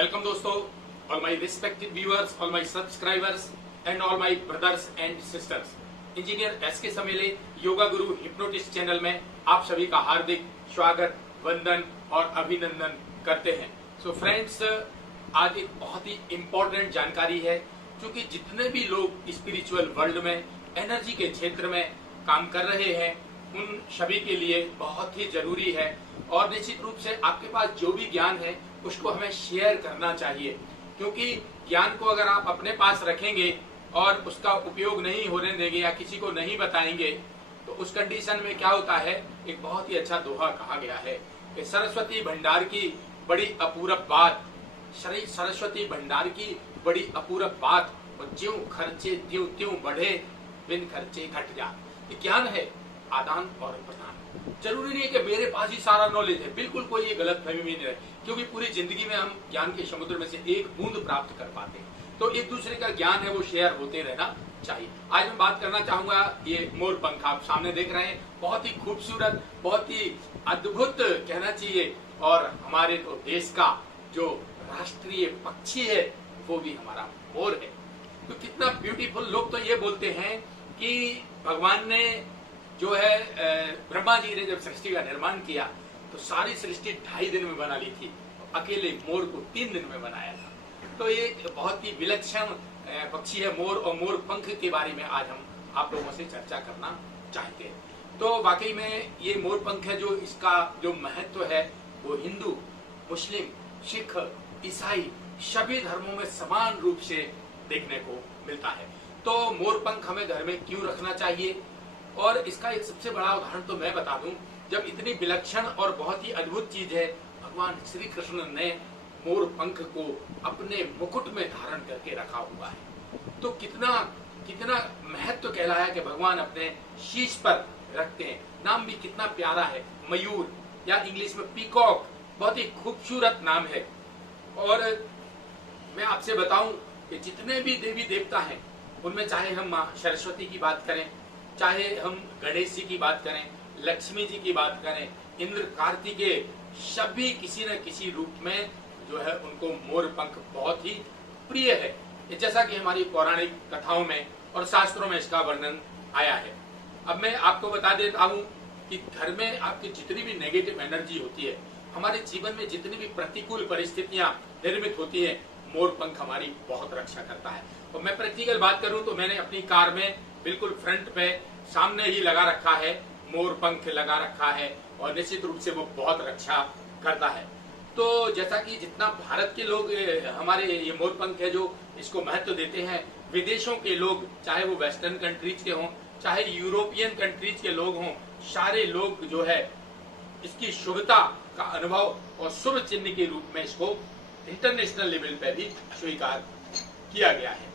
Welcome दोस्तों, all my respected viewers, all my subscribers and all my brothers and sisters. Engineer S के समेले योगा गुरु hypnotist channel में आप सभी का हार्दिक स्वागत, वंदन और अभिनंदन करते हैं। सो फ्रेंड्स, आज एक बहुत ही इम्पोर्टेंट जानकारी है, क्योंकि जितने भी लोग स्पिरिचुअल वर्ल्ड में एनर्जी के क्षेत्र में काम कर रहे हैं उन सभी के लिए बहुत ही जरूरी है। और निश्चित रूप से आपके पास जो भी ज्ञान है उसको हमें शेयर करना चाहिए, क्योंकि ज्ञान को अगर आप अपने पास रखेंगे और उसका उपयोग नहीं होने देंगे या किसी को नहीं बताएंगे तो उस कंडीशन में क्या होता है, एक बहुत ही अच्छा दोहा कहा गया है कि सरस्वती भंडार की बड़ी अपूरब बात, सरस्वती भंडार की बड़ी अपूरब बात, और ज्यों खर्चे त्यों त्यों बढ़े, बिन खर्चे घट जा। ज्ञान है आदान और प्रदान। जरूरी नहीं है कि मेरे पास ही सारा नॉलेज है, बिल्कुल कोई ये गलत फहमी नहीं है, क्योंकि पूरी जिंदगी में हम ज्ञान के समुद्र में से एक बूंद प्राप्त कर पाते हैं। तो एक दूसरे का ज्ञान है वो शेयर होते रहना चाहिए। आज मैं बात करना चाहूंगा, ये मोर पंख आप सामने देख रहे हैं, बहुत ही खूबसूरत, बहुत ही अद्भुत कहना चाहिए, और हमारे तो देश का जो राष्ट्रीय पक्षी है वो भी हमारा मोर है। तो कितना ब्यूटीफुल। लोग तो ये बोलते हैं कि भगवान ने जो है ब्रह्मा जी ने जब सृष्टि का निर्माण किया तो सारी सृष्टि 2.5 दिन में बना ली थी, अकेले मोर को 3 दिन में बनाया था। तो ये बहुत ही विलक्षण पक्षी है मोर, और मोर पंख के बारे में आज हम आप लोगों से चर्चा करना चाहते हैं। तो वाकई में ये मोर पंख है, जो इसका जो महत्व है वो हिंदू, मुस्लिम, सिख, ईसाई सभी धर्मों में समान रूप से देखने को मिलता है। तो मोर पंख हमें घर में क्यों रखना चाहिए, और इसका एक सबसे बड़ा उदाहरण तो मैं बता दूं, जब इतनी विलक्षण और बहुत ही अद्भुत चीज है, भगवान श्री कृष्ण ने मोर पंख को अपने मुकुट में धारण करके रखा हुआ है। तो कितना कितना महत्व कहलाया कि भगवान अपने शीश पर रखते हैं। नाम भी कितना प्यारा है, मयूर या इंग्लिश में पीकॉक, बहुत ही खूबसूरत नाम है। और मैं आपसे बताऊं कि जितने भी देवी देवता हैं उनमें चाहे हम माँ सरस्वती की बात करें, चाहे हम गणेश जी की बात करें, लक्ष्मी जी की बात करें, इंद्र, कार्तिकेय, सभी किसी न किसी रूप में जो है उनको मोर पंख बहुत ही प्रिय है। जैसा कि हमारी पौराणिक कथाओं में और शास्त्रों में इसका वर्णन आया है। अब मैं आपको बता देता हूँ कि घर में आपकी जितनी भी नेगेटिव एनर्जी होती है, हमारे जीवन में जितनी भी प्रतिकूल परिस्थितियां निर्मित होती है, मोर पंख हमारी बहुत रक्षा करता है। और मैं प्रैक्टिकल बात करूं तो मैंने अपनी कार में बिल्कुल फ्रंट पे सामने ही लगा रखा है, मोर पंख लगा रखा है, और निश्चित रूप से वो बहुत रक्षा करता है। तो जैसा कि जितना भारत के लोग हमारे ये मोर पंख है जो इसको महत्व देते हैं, विदेशों के लोग, चाहे वो वेस्टर्न कंट्रीज के हों, चाहे यूरोपियन कंट्रीज के लोग हों, सारे लोग जो है इसकी शुभता का अनुभव और शुभ चिन्ह के रूप में इसको इंटरनेशनल लेवल पे भी स्वीकार किया गया है।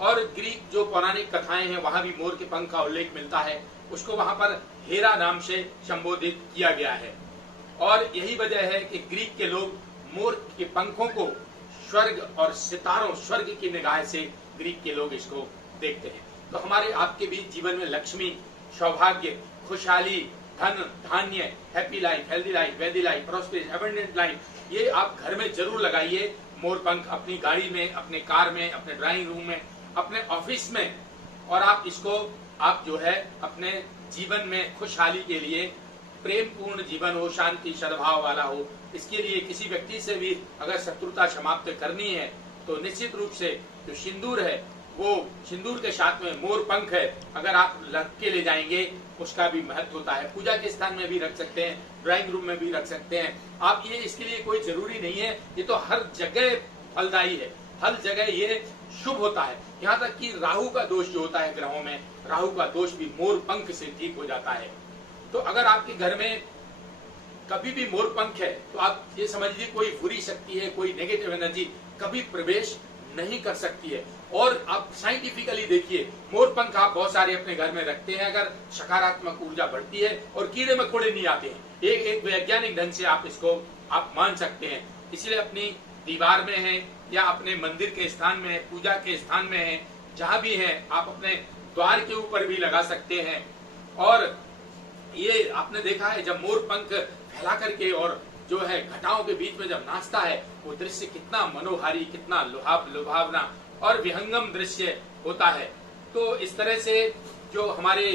और ग्रीक जो पौराणिक कथाएं हैं वहां भी मोर के पंख का उल्लेख मिलता है, उसको वहां पर हेरा नाम से संबोधित किया गया है। और यही वजह है कि ग्रीक के लोग मोर के पंखों को स्वर्ग और सितारों, स्वर्ग की निगाह से ग्रीक के लोग इसको देखते हैं। तो हमारे आपके भी जीवन में लक्ष्मी, सौभाग्य, खुशहाली, धन, धान्य, happy life, healthy life, wealthy life, prosperous, abundant life, ये आप घर में जरूर लगाइए मोर पंख, अपनी गाड़ी में, अपने कार में, अपने ड्राइंग रूम में, अपने ऑफिस में। और आप इसको आप जो है अपने जीवन में खुशहाली के लिए, प्रेम पूर्ण जीवन हो, शांति सद्भाव वाला हो, इसके लिए किसी व्यक्ति से भी अगर शत्रुता समाप्त करनी है तो निश्चित रूप से जो सिंदूर है वो सिंदूर के साथ में मोर पंख है अगर आप रख के ले जाएंगे, उसका भी महत्व होता है। पूजा के स्थान में भी रख सकते हैं, ड्राइंग रूम में भी रख सकते हैं आप। ये इसके लिए कोई जरूरी नहीं है, ये तो हर जगह फलदायी है, हर जगह ये शुभ होता है। यहाँ तक कि राहु का दोष जो होता है ग्रहों में, राहु का दोष भी मोर पंख से ठीक हो जाता है। तो अगर आपके घर में कभी भी मोर पंख है तो आप ये समझ लीजिए कोई बुरी शक्ति है, कोई नेगेटिव एनर्जी कभी प्रवेश नहीं कर सकती है। और आप साइंटिफिकली देखिए, मोर पंख आप बहुत सारे अपने घर में रखते हैं, अगर सकारात्मक ऊर्जा बढ़ती है और कीड़े मकोड़े नहीं आते हैं। एक वैज्ञानिक ढंग से आप इसको आप मान सकते हैं। इसलिए अपनी दीवार में है या अपने मंदिर के स्थान में है, पूजा के स्थान में है, जहां भी है आप अपने द्वार के ऊपर भी लगा सकते हैं। और ये आपने देखा है जब मोर पंख फैला करके और जो है घटाओं के बीच में जब नाचता है, वो दृश्य कितना मनोहारी, कितना लुभावना और विहंगम दृश्य होता है। तो इस तरह से जो हमारे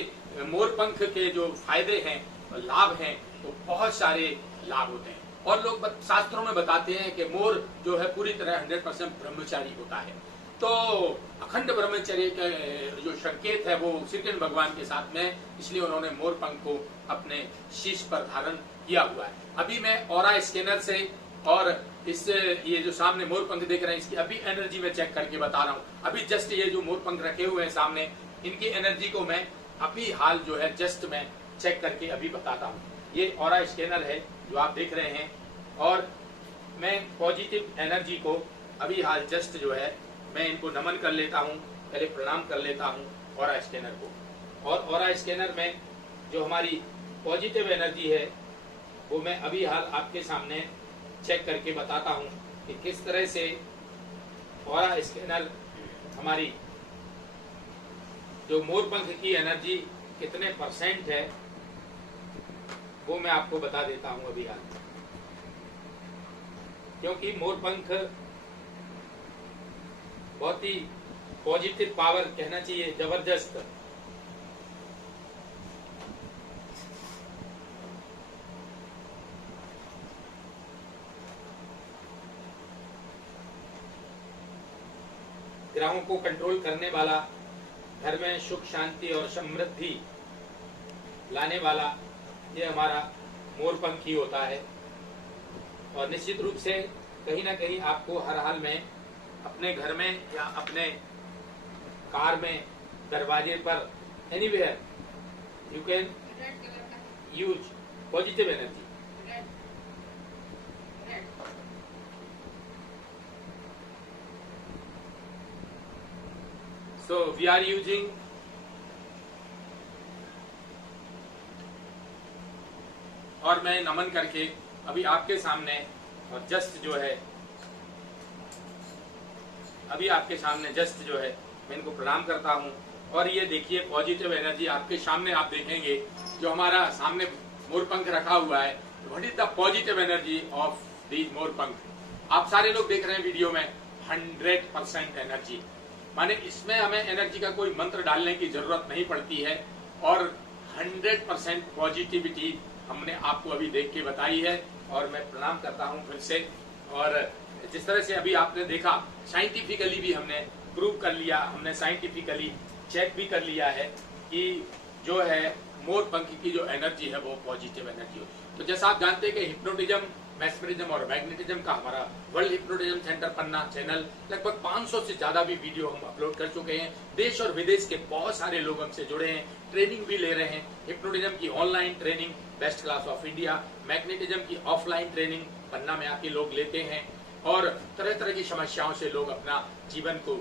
मोरपंख के जो फायदे हैं, लाभ हैं, वो बहुत सारे लाभ होते हैं। और लोग शास्त्रों में बताते हैं कि मोर जो है पूरी तरह 100% ब्रह्मचारी होता है। तो अखंड ब्रह्मचर्य का जो संकेत है वो श्री कृष्ण भगवान के साथ में, इसलिए उन्होंने मोरपंख को अपने शीश पर धारण किया हुआ है। अभी मैं ऑरा स्कैनर से और इस ये जो सामने मोरपंख देख रहे हैं, इसकी अभी एनर्जी में चेक करके बता रहा हूँ। अभी जस्ट ये जो मोरपंख रखे हुए हैं सामने, इनकी एनर्जी को मैं अभी हाल जो है जस्ट मैं चेक करके अभी बताता हूँ। ये ऑरा स्कैनर है जो आप देख रहे हैं, और मैं पॉजिटिव एनर्जी को अभी हाल जस्ट जो है मैं इनको नमन कर लेता हूँ, पहले प्रणाम कर लेता हूँ ऑरा स्कैनर को। और ऑरा स्कैनर में जो हमारी पॉजिटिव एनर्जी है वो मैं अभी हाल आपके सामने चेक करके बताता हूँ कि किस तरह से ऑरा स्कैनर हमारी जो मोरपंख की एनर्जी कितने % है वो मैं आपको बता देता हूँ अभी हाल। क्योंकि मोरपंख बहुत ही पॉजिटिव पावर, कहना चाहिए जबरदस्त, ग्रहों को कंट्रोल करने वाला, घर में सुख शांति और समृद्धि लाने वाला ये हमारा मोरपंख ही होता है। और निश्चित रूप से कहीं ना कहीं आपको हर हाल में अपने घर में या अपने कार में, दरवाजे पर, anywhere you can use positive energy. So we are using और मैं नमन करके अभी आपके सामने और जस्ट जो है अभी आपके सामने जस्ट जो है मैं इनको प्रणाम करता हूँ। और ये देखिए पॉजिटिव एनर्जी आपके सामने आप देखेंगे जो हमारा सामने मोरपंख रखा हुआ है। What is the positive energy of these मोरपंख? आप सारे लोग देख रहे हैं वीडियो में 100% एनर्जी, माने इसमें हमें एनर्जी का कोई मंत्र डालने की जरूरत नहीं पड़ती है। और 100% पॉजिटिविटी हमने आपको अभी देख के बताई है। और मैं प्रणाम करता हूं फिर से। और जिस तरह से अभी आपने देखा, साइंटिफिकली भी हमने प्रूव कर लिया, हमने साइंटिफिकली चेक भी कर लिया है कि जो है मोरपंख की जो एनर्जी है वो पॉजिटिव एनर्जी हो। तो जैसा आप जानते हैं कि हिप्नोटिज्म, मैस्मरिज्म और मैग्नेटिज्म का हमारा वर्ल्ड हिप्नोटिज्म सेंटर पन्ना चैनल लगभग 500 से ज्यादा भी वीडियो हम अपलोड कर चुके हैं। देश और विदेश के बहुत सारे लोग हमसे जुड़े हैं, ट्रेनिंग भी ले रहे हैं। हिप्नोटिज्म की online training best class of India, magnetism की ऑफलाइन ट्रेनिंग पन्ना में आके लोग लेते हैं। और तरह तरह की समस्याओं से लोग अपना जीवन को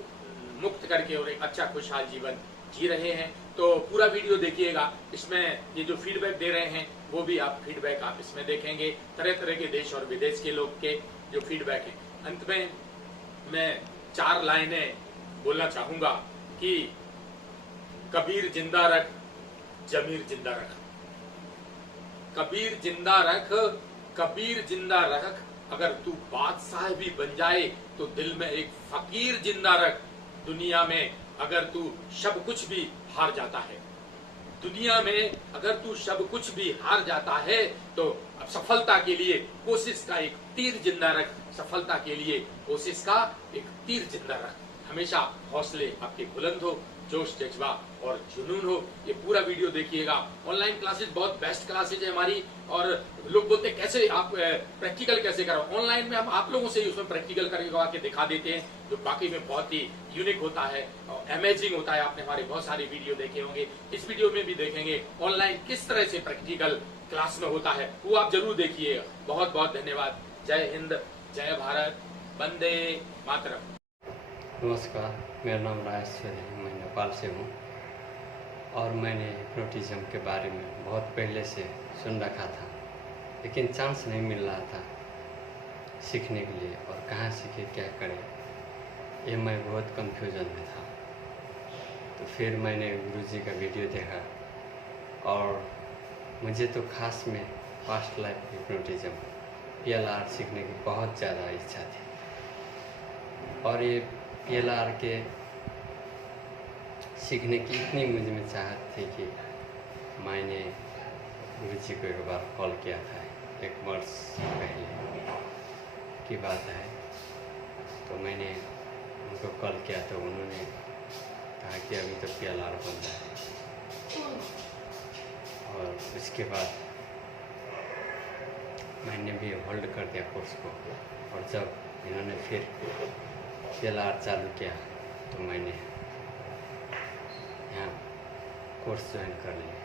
मुक्त करके और एक अच्छा खुशहाल जीवन जी रहे हैं। तो पूरा वीडियो देखिएगा, इसमें ये जो फीडबैक दे रहे हैं वो भी आप फीडबैक आप इसमें देखेंगे, तरह तरह के देश और विदेश के लोग के जो फीडबैक है। अंत में मैं 4 लाइनें बोलना चाहूंगा कि कबीर जिंदा रख, जमीर जिंदा रख। कबीर जिंदा रख, कबीर जिंदा रख। अगर तू बादशाह भी बन जाए तो दिल में एक फकीर जिंदा रख। दुनिया में अगर तू सब कुछ भी हार जाता है, दुनिया में अगर तू सब कुछ भी हार जाता है तो अब सफलता के लिए कोशिश का एक तीर जिंदा रख। सफलता के लिए कोशिश का एक तीर जिंदा रख। हमेशा हौसले आपके बुलंद हो, जोश जज्बा और जुनून हो। ये पूरा वीडियो देखिएगा। ऑनलाइन क्लासेस बहुत बेस्ट क्लासेज है हमारी। और लोग बोलते हैं कैसे आप प्रैक्टिकल कैसे करो? ऑनलाइन में हम आप लोगों से ही उसमें प्रैक्टिकल करके आके दिखा देते हैं, जो बाकी में बहुत ही यूनिक होता है और अमेजिंग होता है। आपने हमारे बहुत सारे वीडियो देखे होंगे, इस वीडियो में भी देखेंगे ऑनलाइन किस तरह से प्रैक्टिकल क्लास में होता है, वो आप जरूर देखिएगा। बहुत बहुत धन्यवाद। जय हिंद, जय भारत, वंदे मातरम। नमस्कार, मेरा नाम राजेश्वर है, मैं नेपाल से हूँ। और मैंने हिप्नोटिज्म के बारे में बहुत पहले से सुन रखा था, लेकिन चांस नहीं मिल रहा था सीखने के लिए। और कहाँ सीखे, क्या करें, ये मैं बहुत कंफ्यूजन में था। तो फिर मैंने गुरुजी का वीडियो देखा और मुझे तो खास में पास्ट लाइफ हिप्नोटिज्म PLR सीखने की बहुत ज़्यादा इच्छा थी और ये PLR के सीखने की इतनी मुझ में चाहत थी कि मैंने गुरुजी को एक बार कॉल किया था, 1 वर्ष पहले की बात है। तो मैंने उनको कॉल किया तो उन्होंने कहा कि अभी तो PLR बंद है, और उसके बाद मैंने भी होल्ड कर दिया कोर्स को। और जब इन्होंने फिर PLR चालू किया तो मैंने यहाँ कोर्स ज्वाइन कर लिया।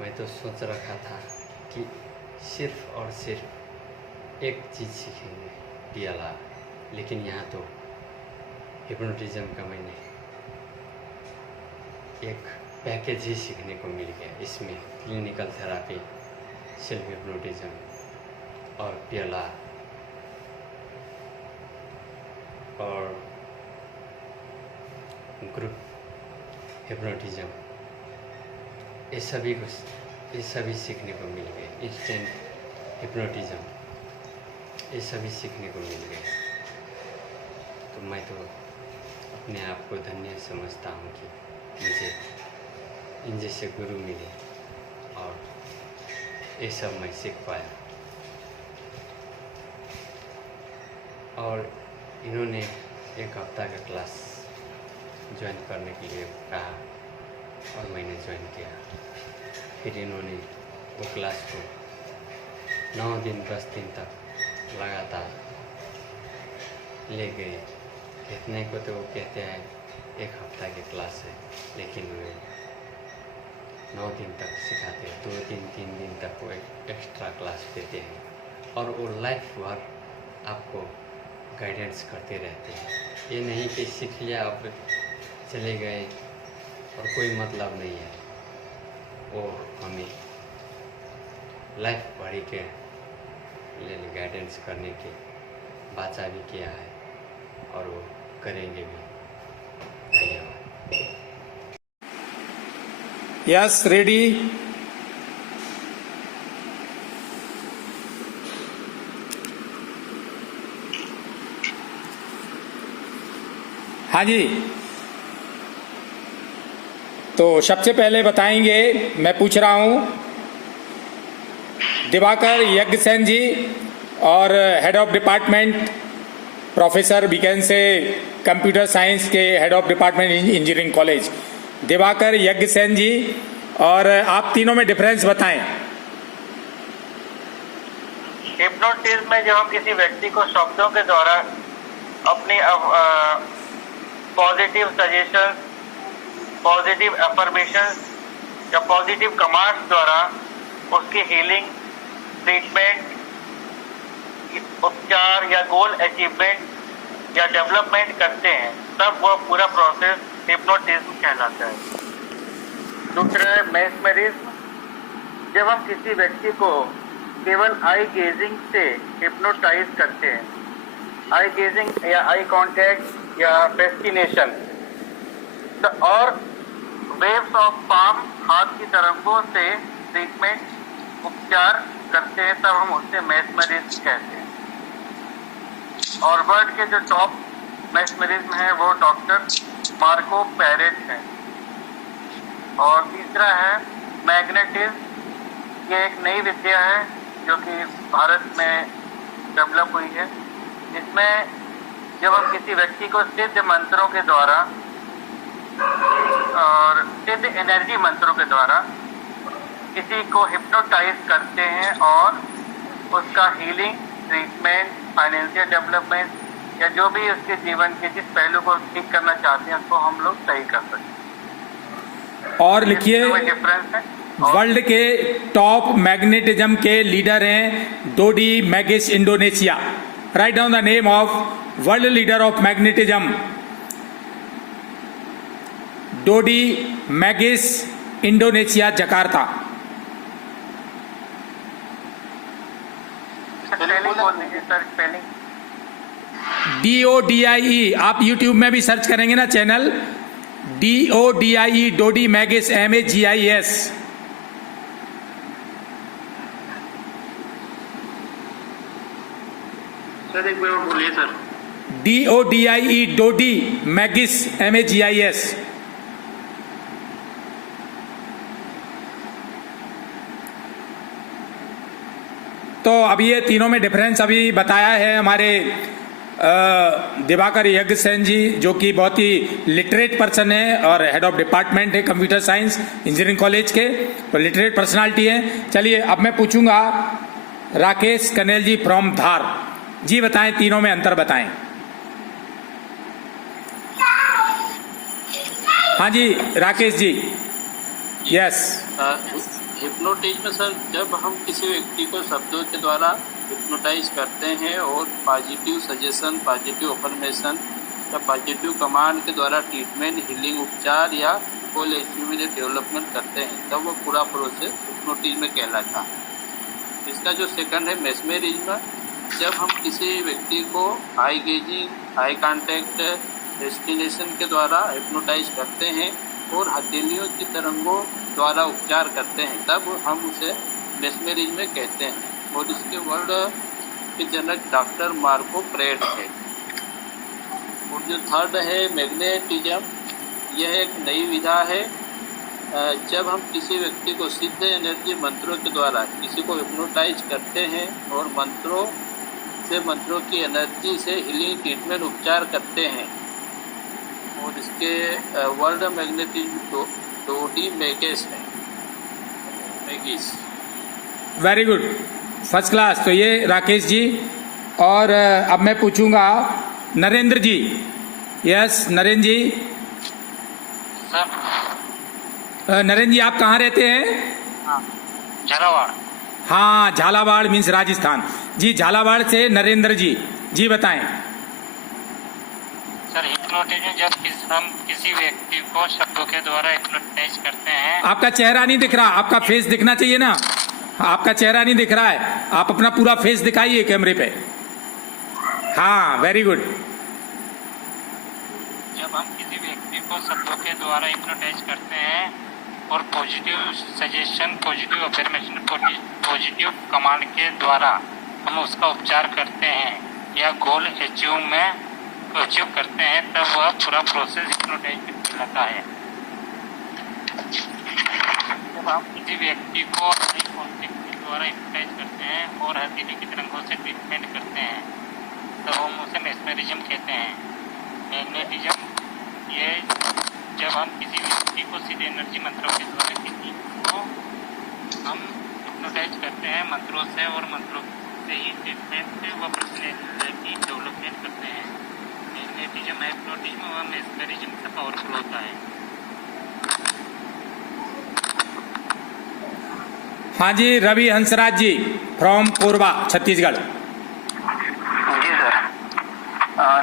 मैं तो सोच रखा था कि सिर्फ और सिर्फ एक चीज़ सीखेंगे, PLR, लेकिन यहाँ तो हिप्नोटिज्म का मैंने एक पैकेज ही सीखने को मिल गया। इसमें क्लिनिकल थेरापी, सेल्फ हिप्नोटिज्म और PLR और ग्रुप हिप्नोटिज्म, ये सभी सीखने को मिल गए। इंस्टेंट हिप्नोटिज्म, ये सभी सीखने को मिल गए। तो मैं तो अपने आप को धन्य समझता हूँ कि मुझे इन जैसे गुरु मिले और ये सब मैं सीख पाया। और इन्होंने 1 हफ्ता का क्लास ज्वाइन करने के लिए कहा और मैंने ज्वाइन किया। फिर इन्होंने वो क्लास को 9 दिन 10 दिन तक लगातार ले गए। कितने को तो वो कहते हैं 1 हफ्ता की क्लास है, लेकिन वे 9 दिन तक सिखाते हैं। 2 दिन 3 दिन तक वो एक एक्स्ट्रा क्लास देते हैं और वो लाइफ भर आपको गाइडेंस करते रहते हैं। ये नहीं कि सीख लिया अब चले गए और कोई मतलब नहीं है। वो हमें लाइफ भर के लिए गाइडेंस करने के वाचा भी किया है और वो करेंगे भी। धन्यवाद। Yes, ready. हाँ जी, तो सबसे पहले बताएंगे, मैं पूछ रहा हूँ दिवाकर यज्ञसेन जी और हेड ऑफ डिपार्टमेंट प्रोफेसर वीकेन से कंप्यूटर साइंस के head of department engineering college, Diwakar Yagyasen ji, और आप तीनों में डिफरेंस बताएं। हिप्नोटिज्म में जब हम किसी व्यक्ति को शब्दों के द्वारा अपनी पॉजिटिव सजेशन, पॉजिटिव अफर्मेशन या पॉजिटिव कमांड्स द्वारा उसकी हीलिंग, ट्रीटमेंट, उपचार या गोल अचीवमेंट या डेवलपमेंट करते हैं, तब वह पूरा प्रोसेस हिप्नोटिज्म कहलाता है। दूसरा है मेस्मरिज्म। जब हम किसी व्यक्ति को केवल आई गेजिंग से हिप्नोटाइज करते हैं, आई गेजिंग या आई कांटेक्ट या फैसिनेशन, और वेव्स ऑफ पाम, हाथ की तरंगों से ट्रीटमेंट, उपचार करते हैं, तब हम उससे मेस्मरिज्म कहते हैं। और वर्ल्ड के जो टॉप मेस्मरिज्म है वो डॉक्टर मार्को पैरेट है। और तीसरा है मैग्नेटिज्म। ये एक नई विद्या है जो कि भारत में डेवलप हुई है। इसमें जब हम किसी व्यक्ति को सिद्ध मंत्रों के द्वारा और सिद्ध एनर्जी मंत्रों के द्वारा किसी को हिप्नोटाइज करते हैं और उसका हीलिंग, ट्रीटमेंट, फाइनेंशियल डेवलपमेंट या जो भी उसके जीवन के जिस पहलू को ठीक करना चाहते हैं उसको हम लोग सही कर सकते हैं। और लिखिए, डिफरेंस है। वर्ल्ड के टॉप मैग्नेटिज्म के लीडर हैं Dodie Magis, Indonesia. Right down the name of world leader of magnetism, Dodie Magis, Indonesia, Jakarta. DODIE, आप YouTube में भी सर्च करेंगे ना channel, DODIE, Dodie Magis, MAGIS। Sir एक बार बोलिए sir. DODIE Dodie Magis MAGIS। तो अभी ये तीनों में डिफरेंस अभी बताया है हमारे दिवाकर यज्ञ सेन जी, जो कि बहुत ही लिटरेट पर्सन है और हेड ऑफ डिपार्टमेंट है कंप्यूटर साइंस इंजीनियरिंग कॉलेज के, तो लिटरेट पर्सनालिटी है। चलिए अब मैं पूछूंगा राकेश कनेल जी फ्रॉम धार जी, बताएं तीनों में अंतर बताएं। हाँ जी Rakesh ji. Yes. Hypnotism sir, जब हम किसी व्यक्ति को शब्दों के द्वारा हिप्नोटाइज करते हैं और पॉजिटिव सजेशन, पॉजिटिव अफर्मेशन या पॉजिटिव कमांड के द्वारा ट्रीटमेंट, हीलिंग, उपचार या गोल अचीवमेंट डेवलपमेंट करते हैं, तब वो पूरा प्रोसेस हिप्नोटिज्म कहलाता है। इसका जो सेकंड है मेस्मेरिज्म, जब हम किसी व्यक्ति को आई गेजिंग, आई कांटेक्ट, डेस्टिनेशन के द्वारा हिप्नोटाइज करते हैं और हथेलियों की तरंगों द्वारा उपचार करते हैं, तब हम उसे मेस्मेरिज्म कहते हैं। और इसके वर्ड के जनक डॉक्टर मार्को प्रेट है। और जो थर्ड है मैग्नेटिज्म, यह एक नई विधा है। जब हम किसी व्यक्ति को सिद्ध एनर्जी मंत्रों के द्वारा किसी को हिप्नोटाइज करते हैं और मंत्रों की एनर्जी से हीलिंग, ट्रीटमेंट, उपचार करते हैं। और इसके वर्ल्ड मैग्नेटिज्म डोडी मैगिस है, Magis. Very good, first class. तो ये राकेश जी। और अब मैं पूछूंगा नरेंद्र जी। यस नरेंद्र जी। सर नरेंद्र जी आप कहाँ रहते हैं? झालावाड़। हाँ झालावाड़ मीन्स राजस्थान जी। झालावाड़ से नरेंद्र जी, जी बताएं। सर हिप्नोटिज्म, जब हम किसी व्यक्ति को शब्दों के द्वारा हिप्नोटाइज करते हैं। आपका चेहरा नहीं दिख रहा, आपका फेस दिखना चाहिए ना। आपका चेहरा नहीं दिख रहा है, आप अपना पूरा फेस दिखाइए कैमरे पे। हाँ वेरी गुड। जब हम किसी व्यक्ति को शब्दों के द्वारा हिप्नोटाइज करते हैं और positive suggestion, positive affirmation, positive command के द्वारा हम उसका उपचार करते हैं या गोल अचीव करते हैं, तब वह पूरा प्रोसेस हिप्नोटाइज कहलाता है। जब हम किसी व्यक्ति को आई कांटेक्ट के द्वारा हिप्नोटाइज करते हैं और हथेली की तरंगों से ट्रीटमेंट करते हैं, तो हम उसे मेस्मेरिज्म कहते हैं। मैग्नेटिज्म, ये जब हम किसी व्यक्ति को सीधे एनर्जी मंत्रों के द्वारा किसी को हम हिप्नोटाइज करते हैं मंत्रों से और मंत्रों से ही ट्रीटमेंट व पर्सनैलिटी डेवलपमेंट करते हैं। मैग्नेटिज्म, हिप्नोटिज्म व मेस्मेरिज्म से पावरफुल होता है। हाँ जी रवि हंसराज जी फ्रॉम कोरबा छत्तीसगढ़। जी सर।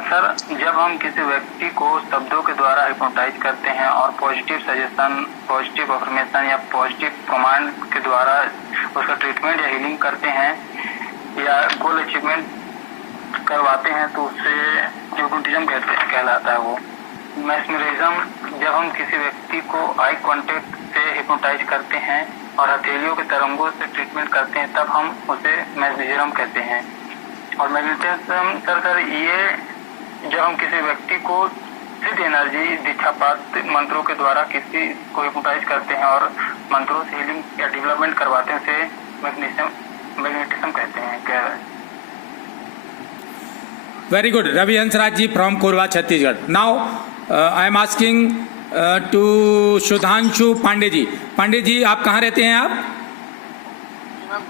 सर जब हम किसी व्यक्ति को शब्दों के द्वारा हिप्नोटाइज करते हैं और पॉजिटिव सजेशन, पॉजिटिव अफर्मेशन या पॉजिटिव कमांड के द्वारा उसका ट्रीटमेंट या हीलिंग करते हैं या गोल अचीवमेंट करवाते हैं, तो उससे हिप्नोटिज्म कहलाता है वो। मेस्मरिज्म, जब हम किसी व्यक्ति को आई कांटेक्ट से हिप्नोटाइज करते हैं और हथेलियों के तरंगों से ट्रीटमेंट करते हैं, तब हम उसे मेस्मरिज्म कहते हैं। और मैग्नेटिज्म सर ये जब हम किसी व्यक्ति को सिद्ध एनर्जी, दीक्षापात मंत्रों के द्वारा किसी को हिप्नोटाइज करते हैं और मंत्रों से हीलिंग या डेवलपमेंट करवाते हैं, उसे मैग्नेटिज्म कहते हैं। Very good Ravi Hansraj ji from Korba Chhattisgarh. Now I am asking to Sudhanshu Pandey ji. Pandey ji आप कहाँ रहते हैं आप?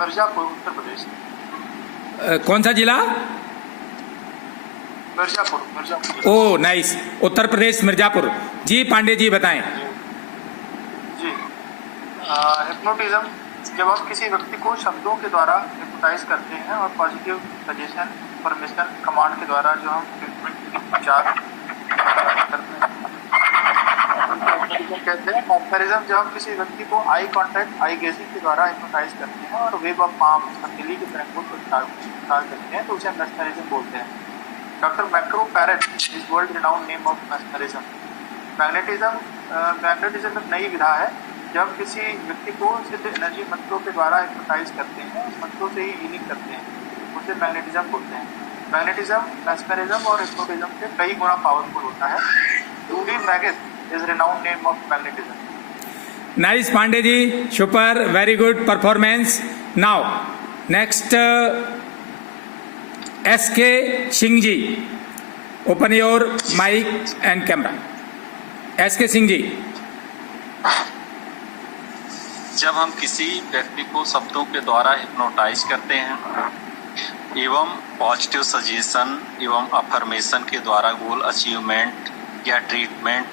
मिर्जापुर, उत्तर प्रदेश। कौन सा जिला? मिर्जापुर। Oh nice, Uttar Pradesh Mirzapur. जी पांडे जी बताएं। जी, हिप्नोटिज्म, जब हम किसी व्यक्ति को शब्दों के द्वारा हिप्नोटाइज करते हैं और पॉजिटिव सजेशन, परमिशन, कमांड के द्वारा जो हम ट्रीटमेंट उपचार करते हैं, कहते हैं। मेस्मरिज्म, जब हम किसी व्यक्ति को आई कांटेक्ट, आई गेजिंग के द्वारा हिप्नोटाइज करते हैं और वेव ऑफ पाम, हथेली की तरंगों को उपचार करते हैं, तो उसे मेस्मरिज्म बोलते हैं। Doctor Macro Parrett is world renowned name of mesmerism. Magnetism एक नई विधा है। जब हम किसी व्यक्ति को सिद्ध एनर्जी मंत्रों के द्वारा हिप्नोटाइज करते हैं, उस मंत्रों से ही हीलिंग करते हैं, उसे मैग्नेटिज्म बोलते हैं। मैग्नेटिज्म, मेस्मरिज्म और हिप्नोटिज्म से कई गुना पावरफुल होता है। Rudy Magis is renowned name of magnetism. Nice, Pandey ji. Super, very good performance. Now, next, S.K. Singh ji. Open your mic and camera. S.K. Singh ji. जब हम किसी व्यक्ति को शब्दों के द्वारा हिप्नोटाइज करते हैं एवं पॉजिटिव सजेशन एवं अफर्मेशन के द्वारा गोल अचीवमेंट या ट्रीटमेंट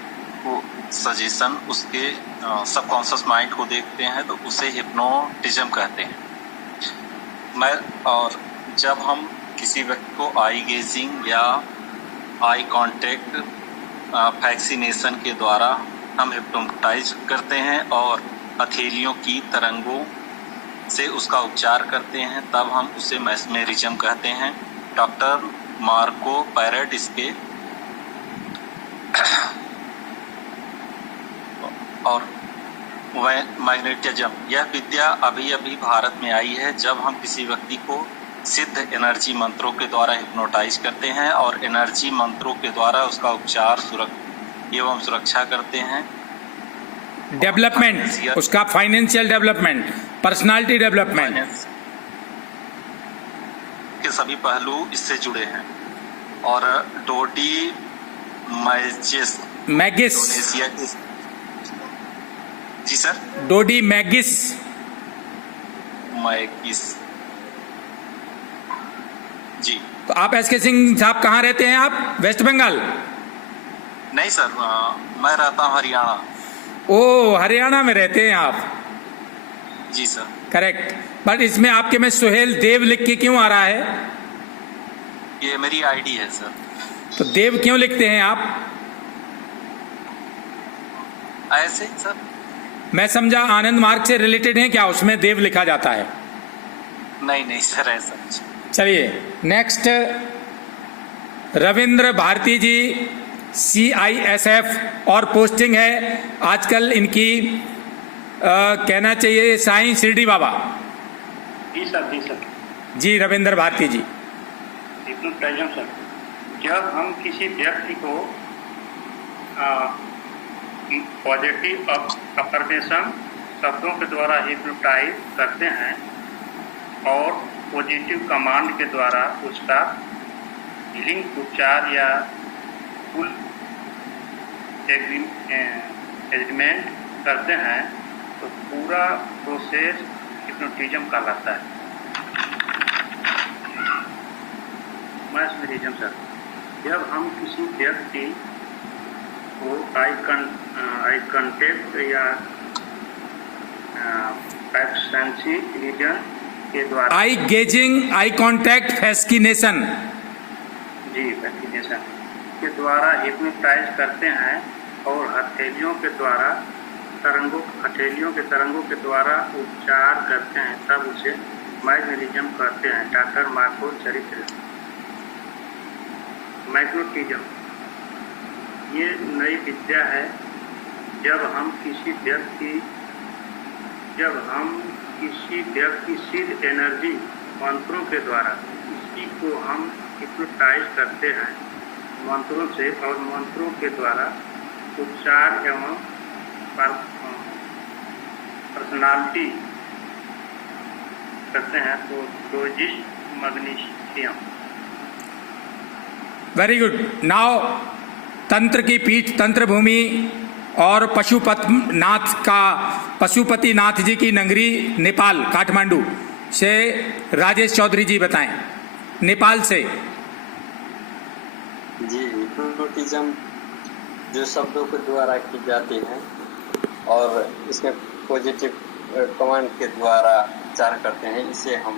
को सजेशन उसके सबकॉन्शियस माइंड को देखते हैं तो उसे हिप्नोटिज्म कहते हैं। और जब हम किसी व्यक्ति को आई गेजिंग या आई कांटेक्ट फैक्सिनेशन के द्वारा हम हिप्नोटाइज करते हैं और हथेलियों की तरंगों से उसका उपचार करते हैं तब हम उसे मैस्मेरिज्म कहते हैं। डॉक्टर मार्को पैरेट इसके और मैग्नेटिज्म यह विद्या अभी अभी भारत में आई है। जब हम किसी व्यक्ति को सिद्ध एनर्जी मंत्रों के द्वारा हिप्नोटाइज करते हैं और एनर्जी मंत्रों के द्वारा उसका उपचार एवं सुरक्षा करते हैं। डेवलपमेंट, उसका फाइनेंशियल डेवलपमेंट, पर्सनालिटी डेवलपमेंट के सभी पहलू इससे जुड़े हैं। और डोडी मैगिस इंडोनेशिया के जी सर डोडी मैगिस जी। तो आप एस.के. सिंह साहब कहाँ रहते हैं? आप वेस्ट बंगाल? नहीं सर, मैं रहता हूँ हरियाणा। ओ, हरियाणा में रहते हैं आप? जी सर। करेक्ट। बट इसमें आपके में सुहेल देव लिख के क्यों आ रहा है? ये मेरी आईडी है सर। तो देव क्यों लिखते हैं आप? ऐसे ही सर। मैं समझा आनंद मार्ग से रिलेटेड है क्या, उसमें देव लिखा जाता है? नहीं सर, ऐसा। चलिए नेक्स्ट, रविंद्र भारती जी, CISF और पोस्टिंग है आजकल इनकी कहना चाहिए साईं शिरडी बाबा। जी सर, जी सर। जी रविंद्र भारती जी। हिप्नोटाइज्म सर, जब हम किसी व्यक्ति को पॉजिटिव अफर्मेशन शब्दों के द्वारा हिप्नोटाइज करते हैं और पॉजिटिव कमांड के द्वारा उसका हीलिंग उपचार या फुल एग्रीमेंट करते हैं तो पूरा प्रोसेस हिप्नोटिज्म कहलाता है। मैस्मरिज्म सर, जब हम किसी व्यक्ति को आई कांटेक्ट या फैक्सिनेशन के द्वारा आई गेजिंग, आई कांटेक्ट, फैस्किनेशन जी फैक्सिनेशन के द्वारा हिप्नोटाइज करते हैं और हथेलियों के तरंगों के द्वारा उपचार करते हैं तब उसे मैग्नेटिज्म कहते हैं। डॉक्टर मार्को चरित्र। मैग्नेटिज्म ये नई विद्या है। जब हम किसी व्यक्ति सिद्ध एनर्जी मंत्रों के द्वारा किसी को हम हिप्नोटाइज करते हैं मंत्रों से और मंत्रों के द्वारा उपचार एवं पर्सनालिटी करते हैं तो doses magnesium. Very good. Now तंत्र की पीठ, तंत्र भूमि और पशुपति नाथ जी की नगरी नेपाल, काठमांडू से राजेश चौधरी जी बताएं, नेपाल से। जी, हिप्नोटिज्म जो शब्दों के द्वारा की जाती है और इसमें पॉजिटिव कमांड के द्वारा उपचार करते हैं, इसे हम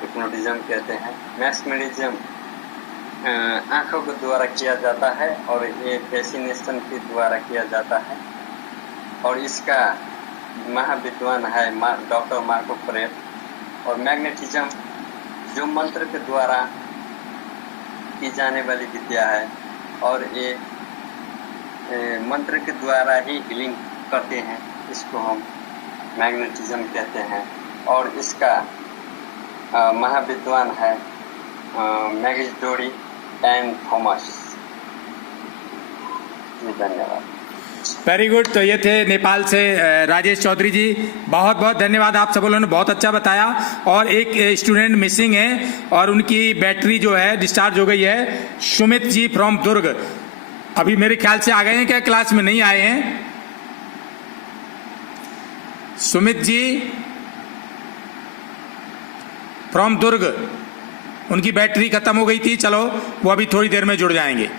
हिप्नोटिज्म कहते हैं। मैस्मरिज्म आंखों के द्वारा किया जाता है और ये फैसिनेशन के द्वारा किया जाता है और इसका महाविद्वान है डॉक्टर मार्को पैरेट। और मैग्नेटिज्म जो मंत्र के द्वारा की जाने वाली विद्या है और ये मंत्र के द्वारा ही हीलिंग करते हैं, इसको हम मैग्नेटिज्म कहते हैं। और इसका महाविद्वान है मैगिस्टोरी एंड थॉमस। जी धन्यवाद। Very good. तो ये थे नेपाल से राजेश चौधरी जी, बहुत बहुत धन्यवाद। आप सब लोगों ने बहुत अच्छा बताया। और एक स्टूडेंट मिसिंग है और उनकी बैटरी जो है डिस्चार्ज हो गई है, सुमित जी फ्रॉम दुर्ग। अभी मेरे ख्याल से आ गए हैं क्या, क्लास में नहीं आए हैं? सुमित जी फ्रॉम दुर्ग, उनकी बैटरी खत्म हो गई थी। चलो वो अभी थोड़ी देर में जुड़ जाएंगे।